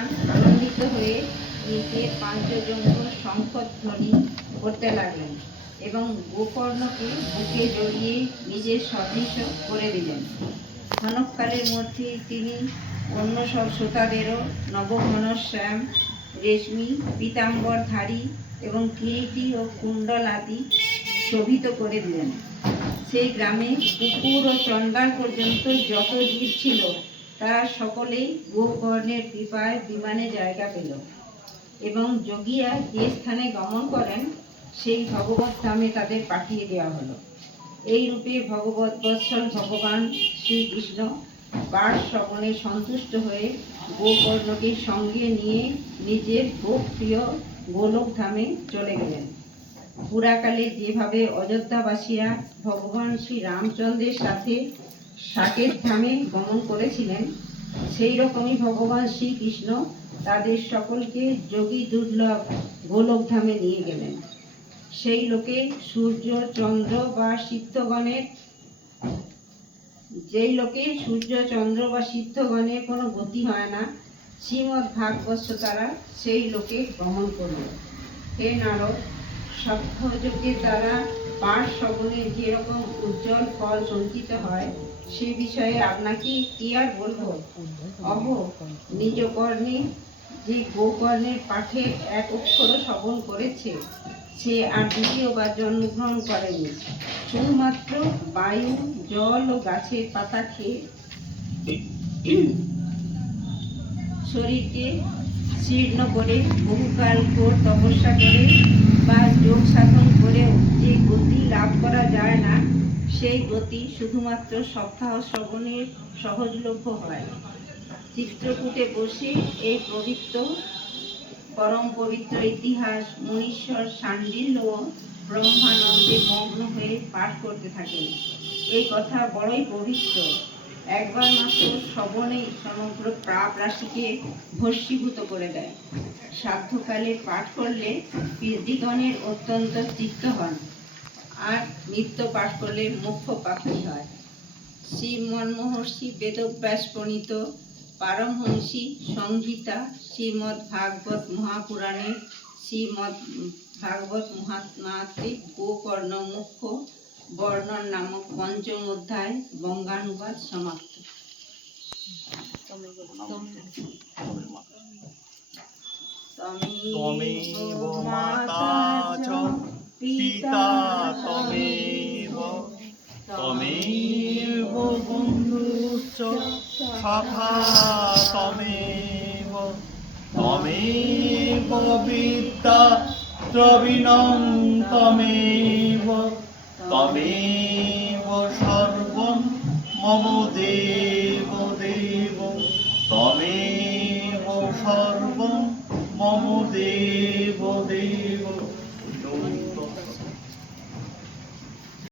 ভগবান আনন্দিত হয়ে নিজের পাঞ্চজন্য শঙ্খধ্বনি করতে লাগলেন এবং গোকর্ণকে বুকে জড়িয়ে নিজের সদৃশ করে দিলেন। ক্ষণকালের মধ্যে তিনি অন্য সব শ্রোতাদেরও নবঘন শ্যাম, রেশমি পীতাম্বরধারী এবং কিরীটি ও কুণ্ডল আদি শোভিত করে দিলেন। সেই গ্রামে কুকুর ও চণ্ডাল পর্যন্ত যত জীব ছিল তারা সকলেই গোকর্ণের কৃপায় বিমানে জায়গা পেল এবং যোগীরা যে স্থানে গমন করেন, সেই ভগবত ধামে তাদের পাঠিয়ে দেওয়া হলো। এই রূপে ভগবত বৎসল ভগবান শ্রীকৃষ্ণ পাঠ শ্রবণে সন্তুষ্ট হয়ে গোকর্ণকে সঙ্গে নিয়ে নিজের প্রিয় গোলক ধামে চলে গেলেন। পুরাকালে যেভাবে অযোধ্যাবাসীরা ভগবান শ্রী রামচন্দ্রের সাথে সাকেত ধামে গমন করেছিলেন। সেই রকমই ভগবান শ্রীকৃষ্ণ তাদের সকলকে যোগী, দুর্লভ, গোলক ধামে নিয়ে গেলেন। সেই লোকে সূর্য, চন্দ্র বা সিদ্ধগণের যেই লোকে সূর্য, চন্দ্র বা সিদ্ধগণের কোনো গতি হয় না শ্রীমৎ ভাগবত তারা সেই লোকে গমন করল হে নারদ সভ্যযুগে তারা পাঠ শ্রবণে যেরকম উজ্জ্বল ফল সঞ্চিত হয়, সে বিষয়ে আপনাকে কি আর বলব? অহ নিজ কর্ণে যে গোকর্ণের পাঠের এক অক্ষর শ্রবণ করেছে, সে আর দ্বিতীয়বার জন্মগ্রহণ করেনি। শুধুমাত্র বায়ু, জল ও গাছের পাতা খেয়ে শরীরকে শীর্ণ করে, বহুকাল ঘোর তপস্যা করে বা যোগ সাধন করেও যে গতি লাভ করা যায় না, সেই গতি শুধুমাত্র সপ্তাহ শ্রবণের সহজলভ্য হয়। চিত্রকূটে বসে এই পবিত্র, পরম পবিত্র ইতিহাস মনীশ্বর সান্ডিল্য ও ব্রহ্মানন্দে মগ্ন হয়ে পাঠ করতে থাকেন। এই কথা বড়ই পবিত্র। একবার মাত্র শ্রবণেই সমগ্র প্রাপ রাশিকে ভস্মীভূত করে দেয়। সাধ্যকালে পাঠ করলে পিতৃগণের অত্যন্ত তৃপ্ত হন আর নিত্য পাঠ করলে মুখ্য পাখি হয়। শ্রী মনমহর্ষি বেদব্যাস প্রণীত পারমহংসী সংহিতা শ্রীমৎ ভাগবত মহাপুরাণে শ্রীমৎ ভাগবত মহাত্মাতে গোকর্ণ মুখ্য বর্ণন নামক পঞ্চম অধ্যায় বঙ্গানুবাদ সমাপ্ত। তমেব মাতা চ পিতা তমেব তমেব বন্ধুশ্চ সখা তমেব তমেব বিদ্যা প্রবীণ তমেব তমেব সর্বম মম দেব দেব। তমেব সর্বম মম দেব দেব।